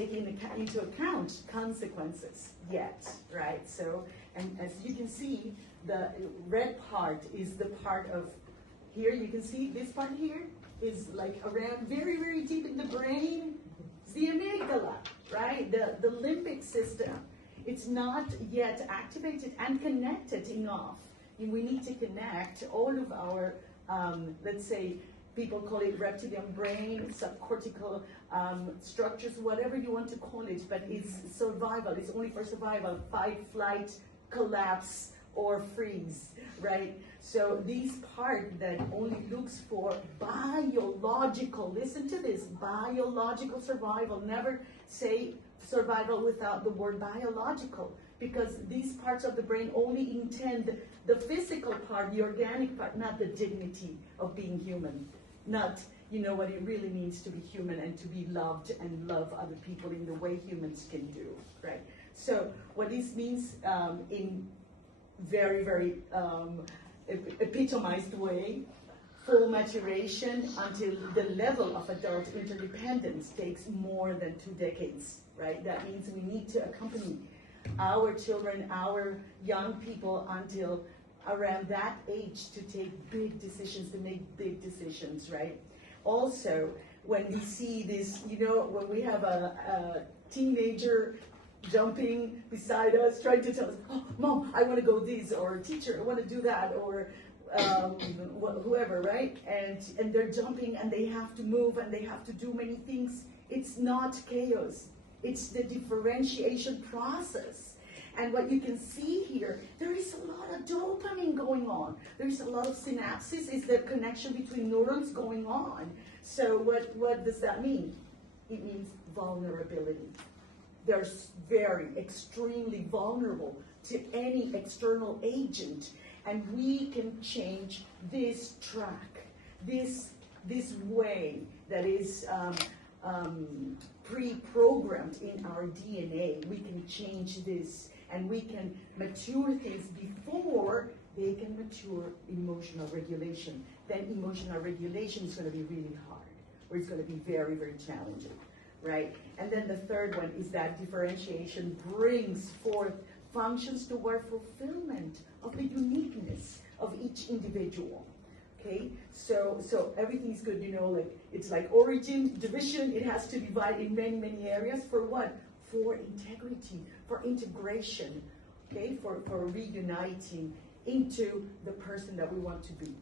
taking into account consequences yet, right? So, and as you can see, the red part is the part of, here you can see this part here is like around very, very deep in the brain. It's the amygdala, right? The limbic system. It's not yet activated and connected enough. And we need to connect all of our, let's say, people call it reptilian brain, subcortical structures, whatever you want to call it, but it's survival. It's only for survival, fight, flight, collapse, or freeze, right? So this part that only looks for biological, listen to this, biological survival. Never say survival without the word biological, because these parts of the brain only intend the physical part, the organic part, not the dignity of being human. Not, you know, what it really means to be human and to be loved and love other people in the way humans can do, right? So what this means in very, very epitomized way, full maturation until the level of adult interdependence takes more than 2 decades, right? That means we need to accompany our children, our young people until around that age to take big decisions, to make big decisions, right? Also, when we see this, you know, when we have a teenager jumping beside us, trying to tell us, oh, Mom, I want to go this, or teacher, I want to do that, or whoever, right? And they're jumping and they have to move and they have to do many things. It's not chaos. It's the differentiation process. And what you can see here, there is a lot of dopamine going on. There's a lot of synapses. It's the connection between neurons going on. So what does that mean? It means vulnerability. They're very, extremely vulnerable to any external agent. And we can change this track, this way that is pre-programmed in our DNA. We can change this, and we can mature things before they can mature emotional regulation. Then emotional regulation is going to be really hard, or it's going to be very, very challenging, right? And then the third one is that differentiation brings forth functions toward fulfillment of the uniqueness of each individual. Okay, so everything's good, you know, like it's like origin, division, it has to divide in many, many areas. For what? For integrity, for integration, okay, for reuniting into the person that we want to be.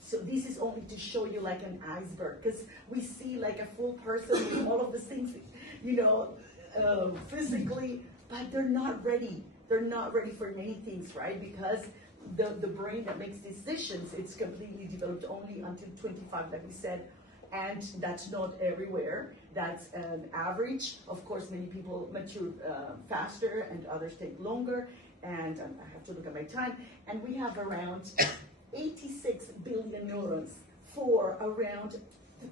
So this is only to show you like an iceberg, because we see like a full person with all of these things, you know, physically, but they're not ready. They're not ready for many things, right? Because the brain that makes decisions, it's completely developed only until 25, like we said, and that's not everywhere. That's an average. Of course, many people mature faster and others take longer, and I have to look at my time, and we have around 86 billion neurons for around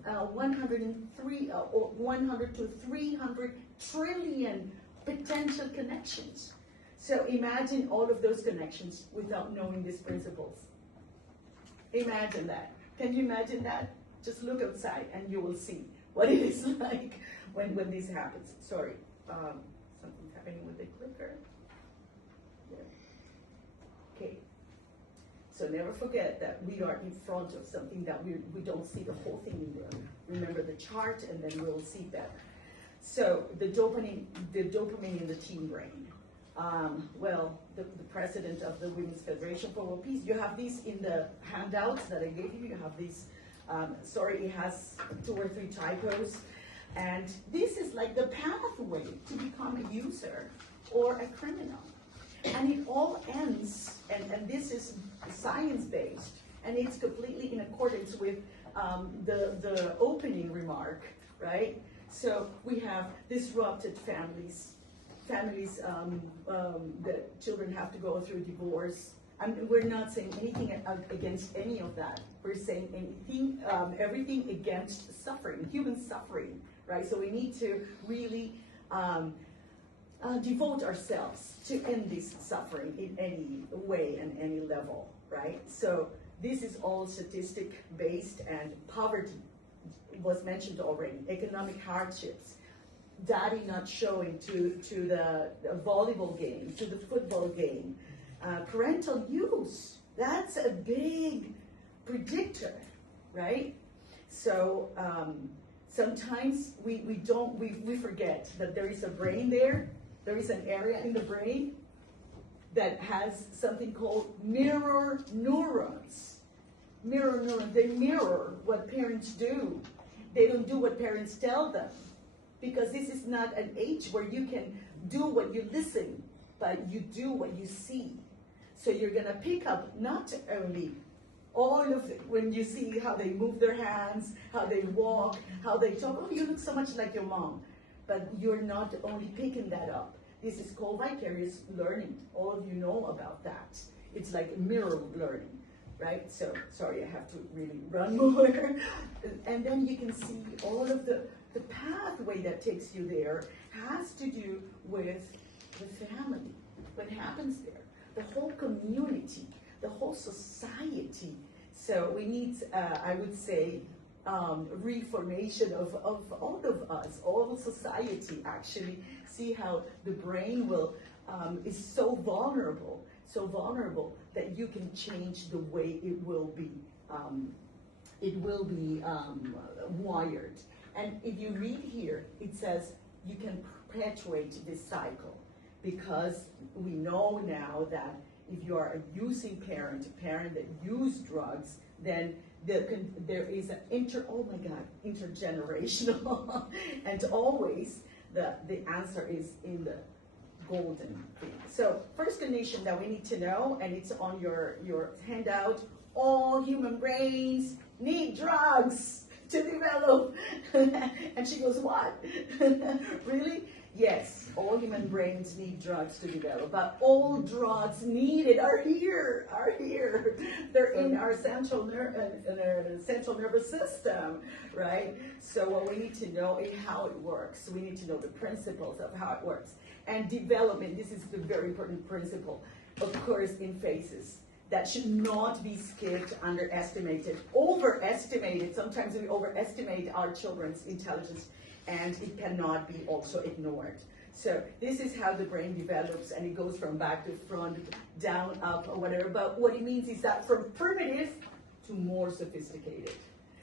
100 to 300 trillion potential connections. So imagine all of those connections without knowing these principles. Imagine that. Can you imagine that? Just look outside and you will see what it is like when this happens. Sorry, something's happening with the clicker. There. Okay. So never forget that we are in front of something that we don't see the whole thing in there. Remember the chart, and then we'll see better. So the dopamine in the teen brain. Well, the president of the Women's Federation for World Peace, you have these in the handouts that I gave you. You have these, sorry, it has 2 or 3 typos. And this is like the pathway to become a user or a criminal. And it all ends, and this is science-based, and it's completely in accordance with the opening remark, right? So we have disrupted families, that children have to go through divorce. And we're not saying anything against any of that. We're saying anything, everything against suffering, human suffering, right? So we need to really devote ourselves to end this suffering in any way and any level, right? So this is all statistic-based, and poverty was mentioned already, economic hardships. daddy not showing to the volleyball game, to the football game. Parental use, that's a big predictor, right? So sometimes we forget that there is a brain there. There is an area in the brain that has something called mirror neurons. Mirror neurons, they mirror what parents do. They don't do what parents tell them. Because this is not an age where you can do what you listen, but you do what you see. So you're gonna pick up not only all of it, when you see how they move their hands, how they walk, how they talk, oh, you look so much like your mom. But you're not only picking that up. This is called vicarious learning. All of you know about that. It's like mirror learning, right? So, sorry, I have to really run more. And then you can see all of the pathway that takes you there has to do with the family. What happens there? The whole community, the whole society. So we need, I would say, reformation of all of us, all society actually. See how the brain is so vulnerable that you can change the way it will be wired. And if you read here, it says you can perpetuate this cycle, because we know now that if you are a using parent, a parent that use drugs, then there is an intergenerational, and always the answer is in the golden thing. So first condition that we need to know, and it's on your handout, all human brains need drugs to develop. And she goes, what? Really? Yes, all human brains need drugs to develop, but all drugs needed are here. They're in our central nervous system, right? So what we need to know is how it works. We need to know the principles of how it works. And development, this is the very important principle, occurs in phases that should not be skipped, underestimated, overestimated. Sometimes we overestimate our children's intelligence, and it cannot be also ignored. So this is how the brain develops, and it goes from back to front, down, up, or whatever. But what it means is that from primitive to more sophisticated.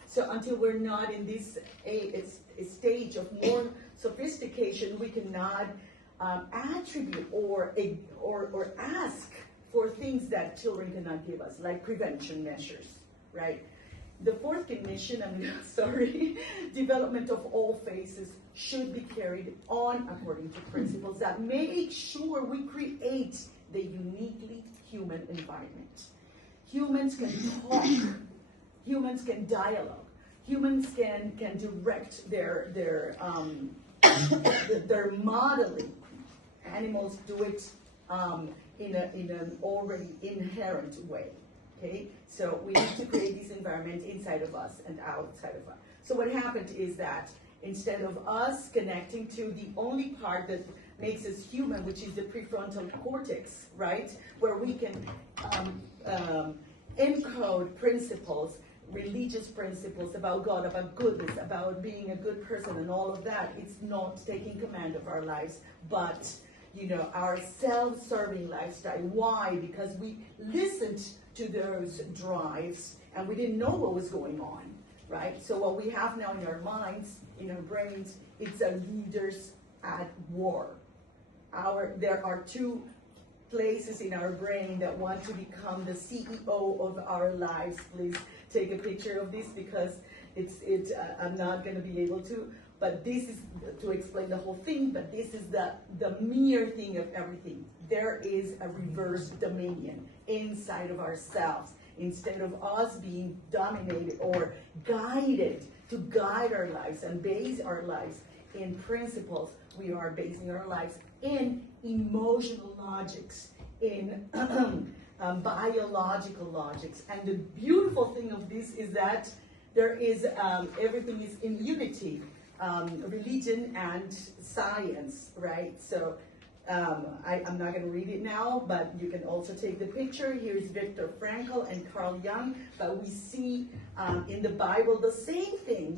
So until we're not in this a stage of more sophistication, we cannot attribute or ask for things that children cannot give us, like prevention measures, right? The fourth condition, development of all phases should be carried on according to principles that make sure we create the uniquely human environment. Humans can talk, humans can dialogue, humans can direct their modeling. Animals do it in an already inherent way. Okay, so we need to create this environment inside of us and outside of us. So what happened is that instead of us connecting to the only part that makes us human, which is the prefrontal cortex, right, where we can encode principles, religious principles about God, about goodness, about being a good person and all of that, it's not taking command of our lives, but our self-serving lifestyle. Why? Because we listened to those drives and we didn't know what was going on, right? So what we have now in our minds, in our brains, it's a leaders at war. There are two places in our brain that want to become the CEO of our lives. Please take a picture of this, because I'm not going to be able to. But this is to explain the whole thing, but this is the mere thing of everything. There is a reverse dominion inside of ourselves. Instead of us being dominated or guided to guide our lives and base our lives in principles, we are basing our lives in emotional logics, in biological logics. And the beautiful thing of this is that there is, everything is in unity. Religion and science, right? So I'm not going to read it now, but you can also take the picture. Here's Viktor Frankl and Carl Jung, but we see in the Bible the same thing,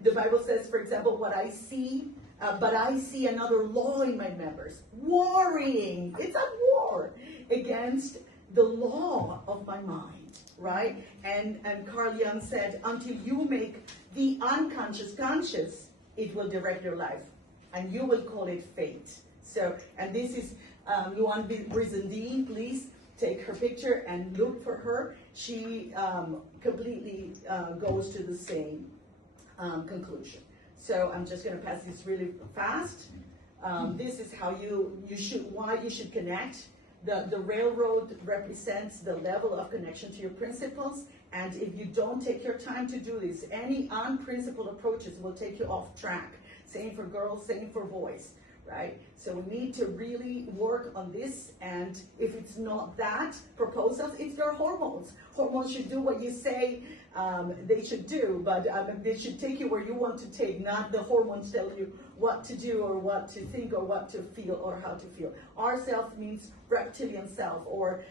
The Bible says, for example, what I see, but I see another law in my members, warring. It's a war against the law of my mind, right? And Carl Jung said, until you make the unconscious conscious, it will direct your life, and you will call it fate. So, and this is Luan Brizendine, please take her picture and look for her. She completely goes to the same conclusion. So I'm just going to pass this really fast. This is how why you should connect. The railroad represents the level of connection to your principles, and if you don't take your time to do this, any unprincipled approaches will take you off track. Same for girls, same for boys, right? So we need to really work on this, and if it's not that, proposals, it's your hormones. Hormones should do what you say they should do, but they should take you where you want to take, not the hormones tell you what to do or what to think or what to feel or how to feel. Our self means reptilian self, or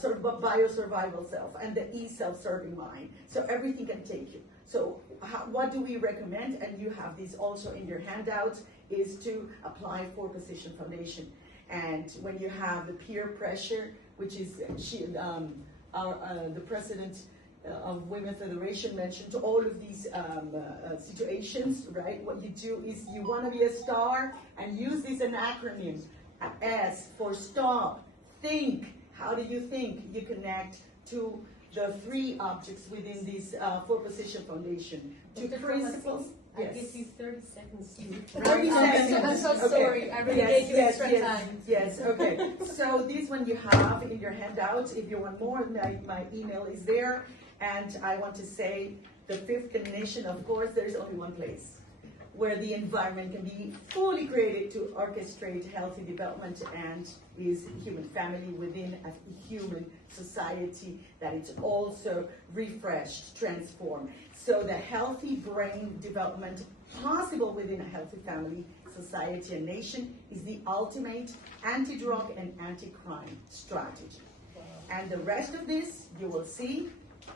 sort of a biosurvival self, and the E self-serving mind. So everything can take you. So what do we recommend? And you have these also in your handouts, is to apply 4-position foundation. And when you have the peer pressure, which is the president of Women Federation mentioned all of these situations, right? What you do is you want to be a star and use this an acronym. S for stop, think. How do you think? You connect to the 3 objects within this 4-position foundation. 2 principles. I give you 30 seconds. 30 seconds. I'm so sorry. I really gave you extra time. Yes, okay. So this one you have in your handouts. If you want more, my email is there. And I want to say the 5th condition, of course, there is only one place where the environment can be fully created to orchestrate healthy development, and is human family within a human society that is also refreshed, transformed. So the healthy brain development possible within a healthy family, society, and nation is the ultimate anti-drug and anti-crime strategy. And the rest of this you will see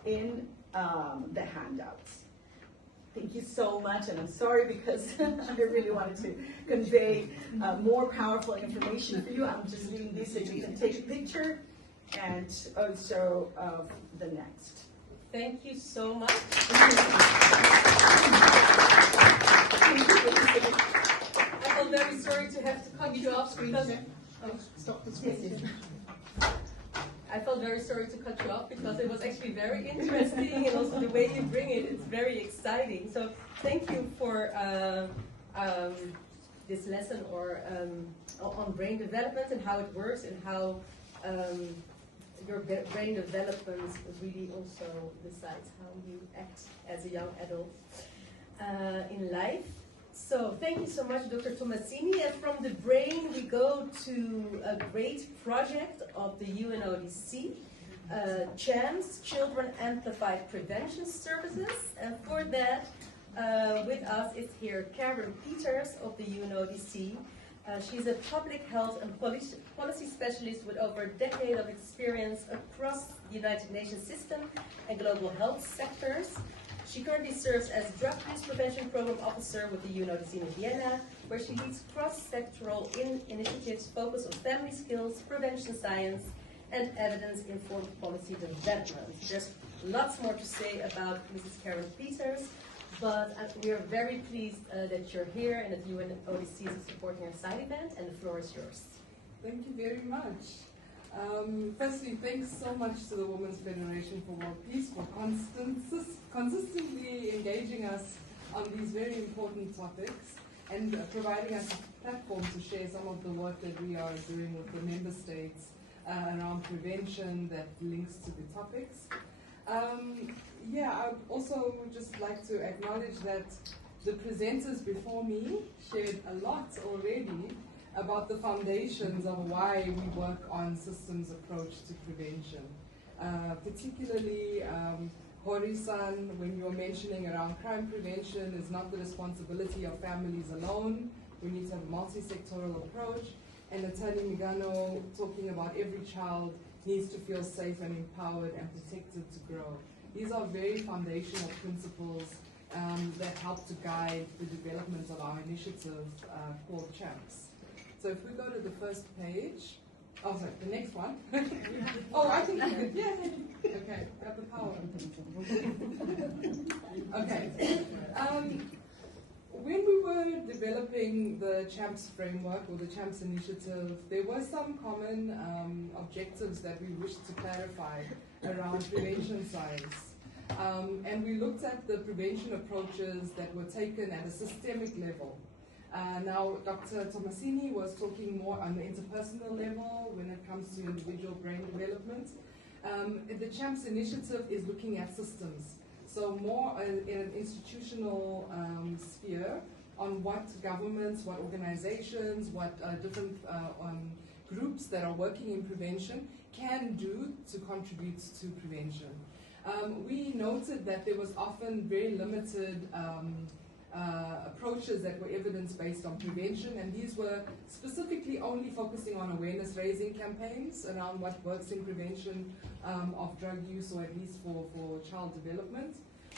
in the handouts. Thank you so much, and I'm sorry because I really wanted to convey more powerful information for you. I'm just leaving this so you can take a picture, and also the next. Thank you so much. I feel very sorry to have to cut you off because Stop the screen. I felt very sorry to cut you off because it was actually very interesting, and also the way you bring it, it's very exciting. So thank you for this lesson on brain development and how it works, and how your brain development really also decides how you act as a young adult in life. So thank you so much, Dr. Tomasini. And from the brain, we go to a great project of the UNODC, CHAMS, Children Amplified Prevention Services. And for that, with us is here Karen Peters of the UNODC. She's a public health and policy specialist with over a decade of experience across the United Nations system and global health sectors. She currently serves as Drug Use Prevention Program Officer with the UNODC in Vienna, where she leads cross-sectoral initiatives focused on family skills, prevention science, and evidence-informed policy development. There's lots more to say about Mrs. Karen Peters, but we are very pleased that you're here and that UNODC is supporting our side event, and the floor is yours. Thank you very much. Firstly, thanks so much to the Women's Federation for World Peace for consistently engaging us on these very important topics and providing us a platform to share some of the work that we are doing with the member states around prevention that links to the topics. I would also just like to acknowledge that the presenters before me shared a lot already about the foundations of why we work on systems approach to prevention. Particularly, Hori-san, when you were mentioning around crime prevention is not the responsibility of families alone. We need to have a multisectoral approach. And Attorney Migano talking about every child needs to feel safe and empowered and protected to grow. These are very foundational principles that help to guide the development of our initiative called CHAMPS. So if we go to the first page, oh sorry, the next one. Oh, I think you could, yeah. Okay, got the power. Okay. When we were developing the CHAMPS framework or the CHAMPS initiative, there were some common objectives that we wished to clarify around prevention science. And we looked at the prevention approaches that were taken at a systemic level. Now, Dr. Tomasini was talking more on the interpersonal level when it comes to individual brain development. The CHAMPS initiative is looking at systems. So more in an institutional sphere on what governments, what organizations, what different groups that are working in prevention can do to contribute to prevention. We noted that there was often very limited approaches that were evidence-based on prevention, and these were specifically only focusing on awareness-raising campaigns around what works in prevention of drug use, or at least for child development.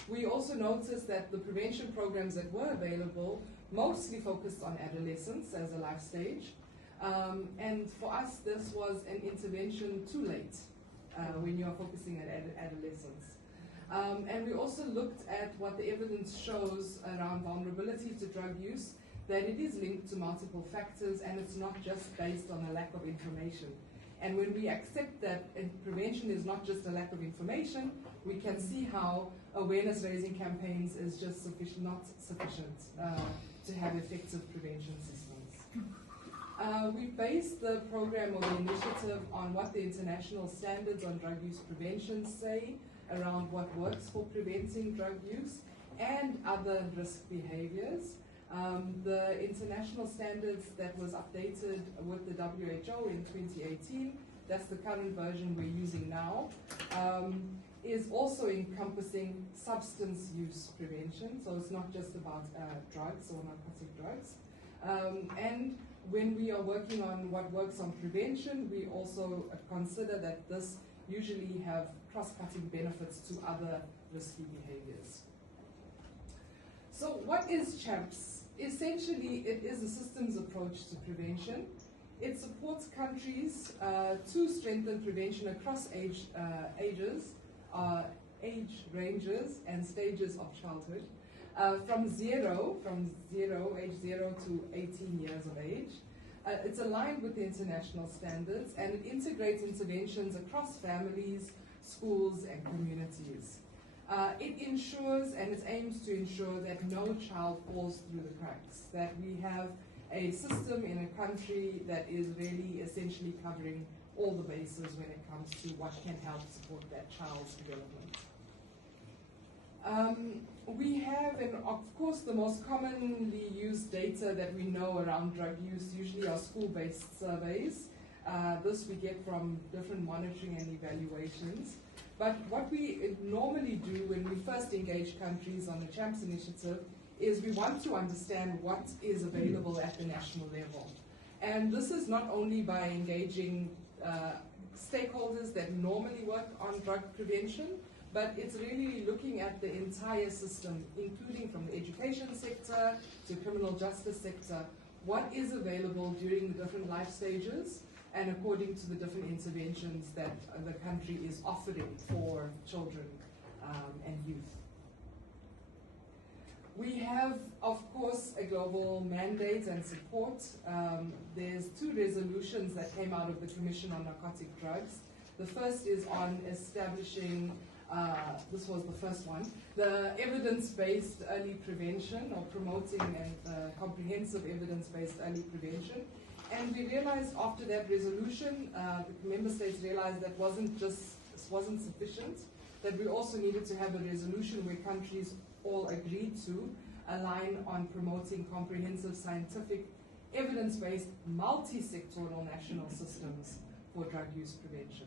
We also noticed that the prevention programs that were available mostly focused on adolescence as a life stage, and for us this was an intervention too late when you are focusing on adolescence. And we also looked at what the evidence shows around vulnerability to drug use, that it is linked to multiple factors and it's not just based on a lack of information. And when we accept that prevention is not just a lack of information, we can see how awareness-raising campaigns is just not sufficient to have effective prevention systems. We based the program or the initiative on what the international standards on drug use prevention say around what works for preventing drug use and other risk behaviors. The international standards that was updated with the WHO in 2018, that's the current version we're using now, is also encompassing substance use prevention, so it's not just about drugs or narcotic drugs. And when we are working on what works on prevention, we also consider that this usually have cross-cutting benefits to other risky behaviors. So what is CHAMPS? Essentially, it is a systems approach to prevention. It supports countries to strengthen prevention across age ranges and stages of childhood, from age 0 to 18 years of age. It's aligned with the international standards, and it integrates interventions across families, schools, and communities. It ensures, and it aims to ensure, that no child falls through the cracks, that we have a system in a country that is really essentially covering all the bases when it comes to what can help support that child's development. We have, and of course, the most commonly used data that we know around drug use usually are school-based surveys. This we get from different monitoring and evaluations. But what we normally do when we first engage countries on the CHAMPS initiative is we want to understand what is available at the national level. And this is not only by engaging stakeholders that normally work on drug prevention, but it's really looking at the entire system, including from the education sector to criminal justice sector, what is available during the different life stages and according to the different interventions that the country is offering for children and youth. We have, of course, a global mandate and support. There's 2 resolutions that came out of the Commission on Narcotic Drugs. The first is on establishing, this was the first one, the evidence-based early prevention, or promoting and comprehensive evidence-based early prevention. And we realized after that resolution, the member states realized that wasn't sufficient, that we also needed to have a resolution where countries all agreed to align on promoting comprehensive scientific evidence-based multisectoral national systems for drug use prevention.